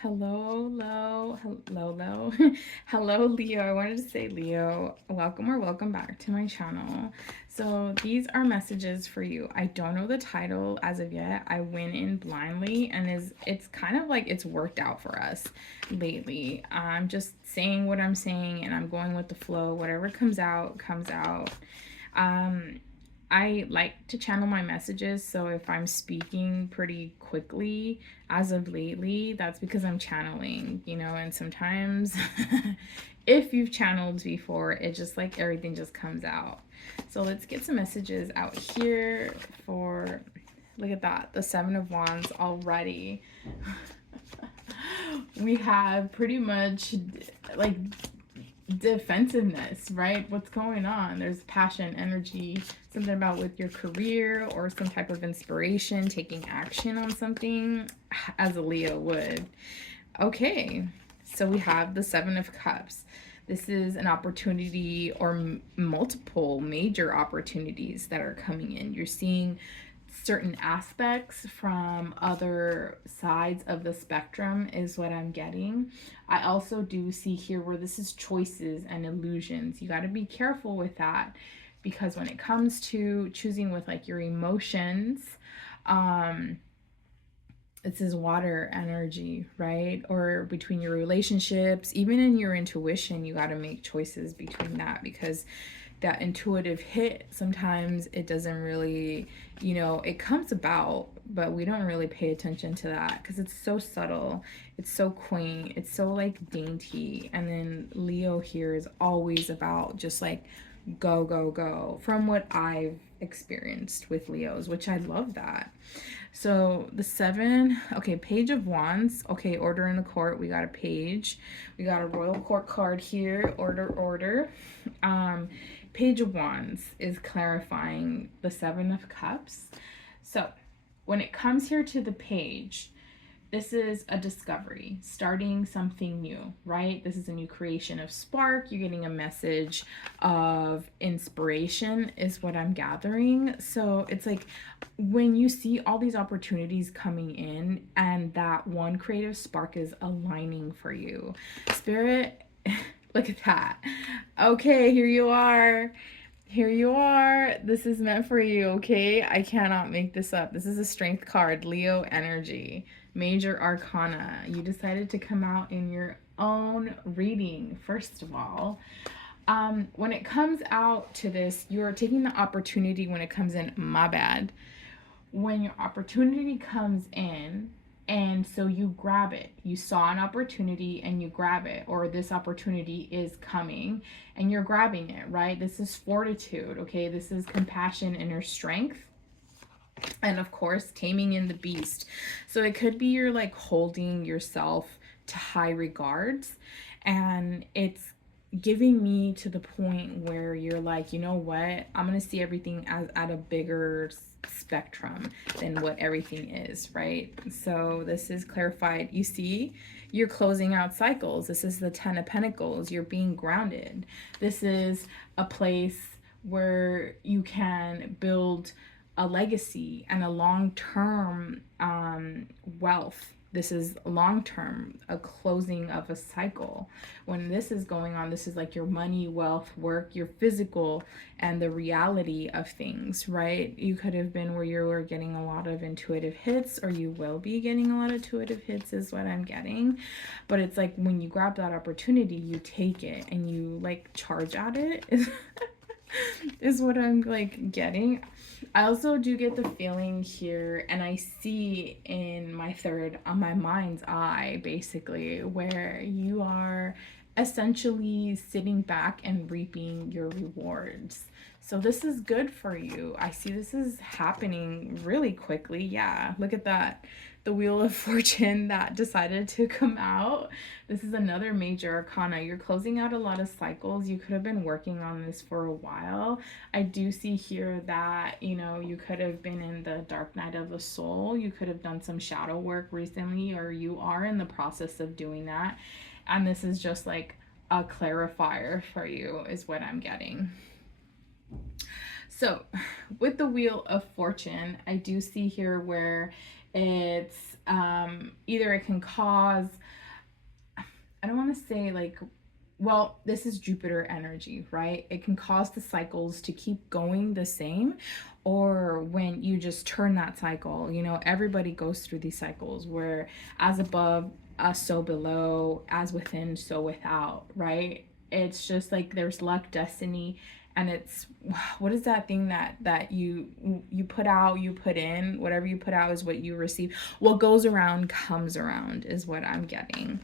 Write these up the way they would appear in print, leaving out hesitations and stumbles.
Hello. Hello, Leo. I wanted to say, Leo, welcome or welcome back to my channel. So these are messages for you. I don't know the title as of yet. I went in blindly, and it's kind of like it's worked out for us lately. I'm just saying what I'm saying, and I'm going with the flow. Whatever comes out, comes out. Um, I like to channel my messages, so if I'm speaking pretty quickly as of lately, that's because I'm channeling, and sometimes if you've channeled before, it just like everything just comes out. So let's get some messages out here for, look at that, the Seven of Wands already. We have pretty much like defensiveness, right? What's going on? There's passion, energy, something about with your career or some type of inspiration, taking action on something as a Leo would. Okay, so we have the Seven of Cups. This is an opportunity or multiple major opportunities that are coming in. You're seeing certain aspects from other sides of the spectrum is what I'm getting. I also do see here where this is choices and illusions. You got to be careful with that, because when it comes to choosing with like your emotions, this is water energy, right? Or between your relationships, even in your intuition, you got to make choices between that, because that intuitive hit, sometimes it doesn't really, it comes about, but we don't really pay attention to that because it's so subtle, it's so quaint, it's so like dainty. And then Leo here is always about just like go, go, go, from what I've experienced with Leos, which I love that. So the seven, okay, Page of Wands. Okay, order in the court. We got a page. We got a royal court card here. Order. Page of Wands is clarifying the Seven of Cups. So when it comes here to the page, this is a discovery, starting something new, right? This is a new creation of spark. You're getting a message of inspiration is what I'm gathering. So it's like when you see all these opportunities coming in and that one creative spark is aligning for you, Spirit, look at that. Okay, here you are. Here you are. This is meant for you, okay? I cannot make this up. This is a strength card, Leo energy, major arcana. You decided to come out in your own reading, first of all. When it comes out to this, you're taking the opportunity when it comes in, my bad. When your opportunity comes in, and so you grab it. You saw an opportunity and you grab it, or this opportunity is coming and you're grabbing it, right? This is fortitude, okay? This is compassion, inner strength. And of course, taming in the beast. So it could be you're like holding yourself to high regards, and it's giving me to the point where you're like, you know what? I'm going to see everything as at a bigger spectrum than what everything is, right? So this is clarified. You see, you're closing out cycles. This is the Ten of Pentacles. You're being grounded. This is a place where you can build a legacy and a long-term wealth. This is long-term, a closing of a cycle. When this is going on, this is like your money, wealth, work, your physical, and the reality of things, right? You could have been where you were getting a lot of intuitive hits, or you will be getting a lot of intuitive hits is what I'm getting. But it's like when you grab that opportunity, you take it and you like charge at it is what I'm like getting. I also do get the feeling here, and I see in my third, on my mind's eye, basically, where you are essentially sitting back and reaping your rewards. So this is good for you. I see this is happening really quickly. Yeah, look at that. The Wheel of Fortune that decided to come out. This is another major arcana. You're closing out a lot of cycles. You could have been working on this for a while. I do see here that, you could have been in the dark night of the soul. You could have done some shadow work recently, or you are in the process of doing that. And this is just like a clarifier for you is what I'm getting. So with the Wheel of Fortune, I do see here where it's Either it can cause, I don't want to say like, well, this is Jupiter energy, right? It can cause the cycles to keep going the same, or when you just turn that cycle, you know, everybody goes through these cycles where as above, as so below, as within, so without, right? It's just like there's luck, destiny, and it's, what is that thing that you put out, you put in, whatever you put out is what you receive. What goes around comes around is what I'm getting.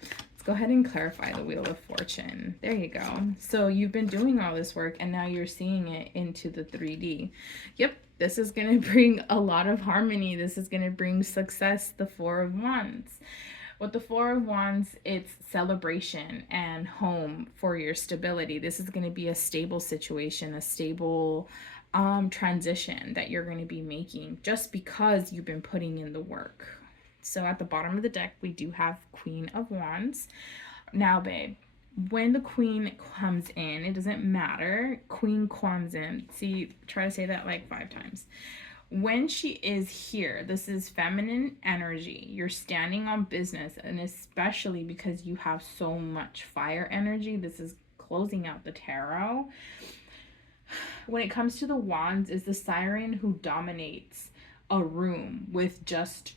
Go ahead and clarify the Wheel of Fortune. There you go. So you've been doing all this work and now you're seeing it into the 3D. Yep, this is going to bring a lot of harmony. This is going to bring success, the Four of Wands. With the Four of Wands, it's celebration and home for your stability. This is going to be a stable situation, a stable transition that you're going to be making just because you've been putting in the work. So at the bottom of the deck, we do have Queen of Wands. Now, babe, when the Queen comes in, it doesn't matter. Queen comes in. See, try to say that like 5 times. When she is here, this is feminine energy. You're standing on business, and especially because you have so much fire energy, this is closing out the tarot. When it comes to the Wands, is the siren who dominates a room with just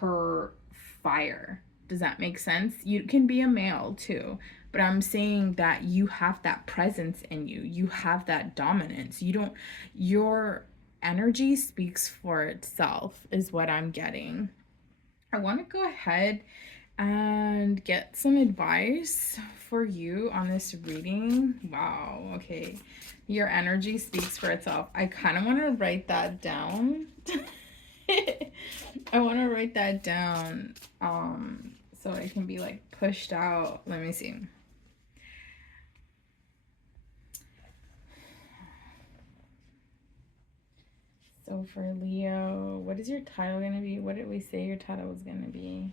her fire. Does that make sense? You can be a male too, but I'm saying that you have that presence in you. You have that dominance. Your energy speaks for itself is what I'm getting. I want to go ahead and get some advice for you on this reading. Wow, okay. Your energy speaks for itself. I kind of want to write that down. I want to write that down so it can be like pushed out. Let me see. So for Leo, what is your title going to be? What did we say your title was going to be?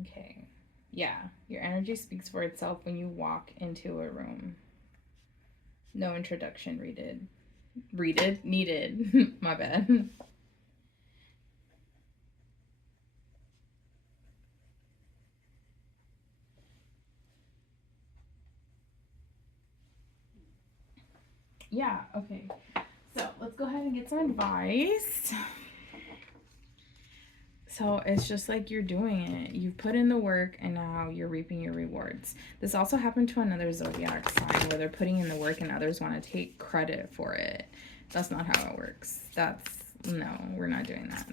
Okay. Yeah, your energy speaks for itself when you walk into a room. No introduction needed. My bad. Yeah, okay. So let's go ahead and get some advice. So it's just like you're doing it. You've put in the work and now you're reaping your rewards. This also happened to another zodiac sign where they're putting in the work and others want to take credit for it. That's not how it works. No, we're not doing that.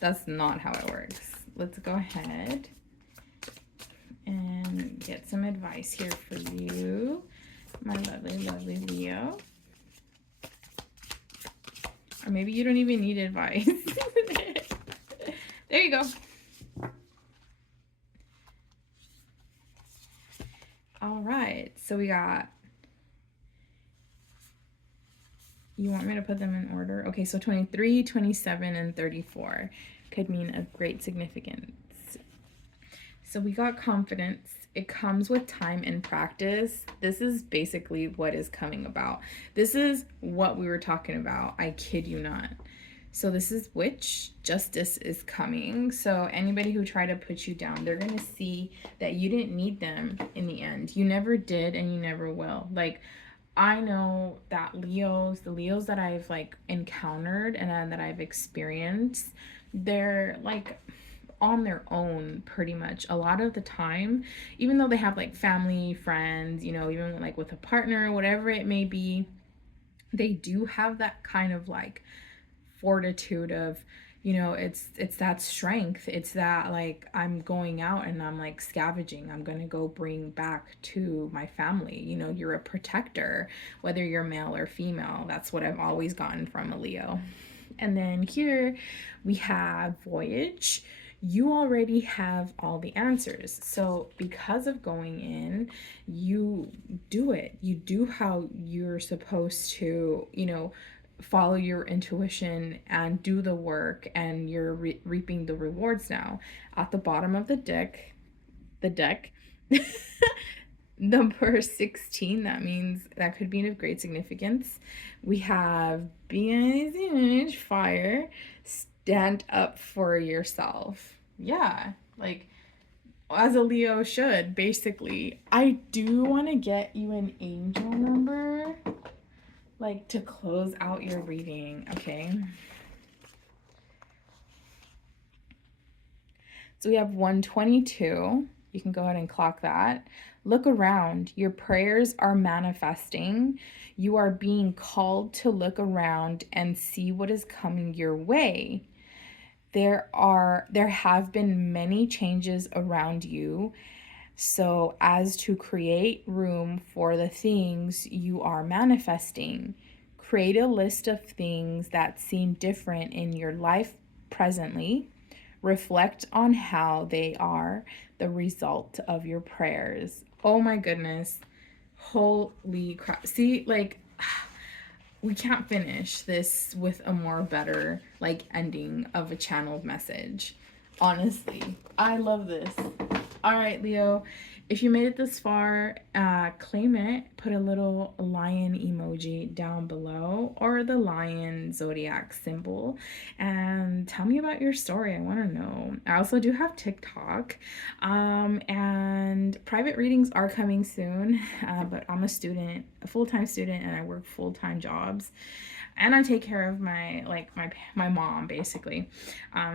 That's not how it works. Let's go ahead and get some advice here for you, my lovely, lovely Leo. Or maybe you don't even need advice. There you go. All right, so we got, you want me to put them in order? Okay, so 23, 27, and 34 could mean a great significance. So we got confidence. It comes with time and practice. This is basically what is coming about. This is what we were talking about. I kid you not. So this is Witch. Justice is coming. So anybody who tried to put you down, they're going to see that you didn't need them in the end. You never did and you never will. Like, I know that the Leos that I've like encountered and that I've experienced, they're like on their own pretty much a lot of the time, even though they have like family, friends, you know, even like with a partner, whatever it may be, they do have that kind of like fortitude of, you know, it's that strength. It's that like, I'm going out and I'm like scavenging. I'm going to go bring back to my family. You know, you're a protector, whether you're male or female. That's what I've always gotten from a Leo. And then here we have Voyage. You already have all the answers. So because of going in, you do it. You do how you're supposed to, you know, follow your intuition and do the work, and you're reaping the rewards now. At the bottom of the deck, number 16, that means that could be of great significance. We have be an image, fire, stand up for yourself. Yeah, like as a Leo should, basically. I do want to get you an angel number, like to close out your reading, okay? So we have 122. You can go ahead and clock that. Look around. Your prayers are manifesting. You are being called to look around and see what is coming your way. There have been many changes around you, so as to create room for the things you are manifesting. Create a list of things that seem different in your life presently. Reflect on how they are the result of your prayers. Oh my goodness. Holy crap. See, like, we can't finish this with a more better, like, ending of a channeled message. Honestly, I love this. All right, Leo, if you made it this far, claim it. Put a little lion emoji down below, or the lion zodiac symbol, and tell me about your story. I want to know. I also do have TikTok, and private readings are coming soon, but I'm a student, a full-time student, and I work full-time jobs, and I take care of my mom, basically.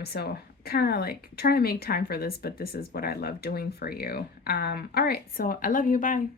So kind of like trying to make time for this, but this is what I love doing for you. All right, so I love you. Bye.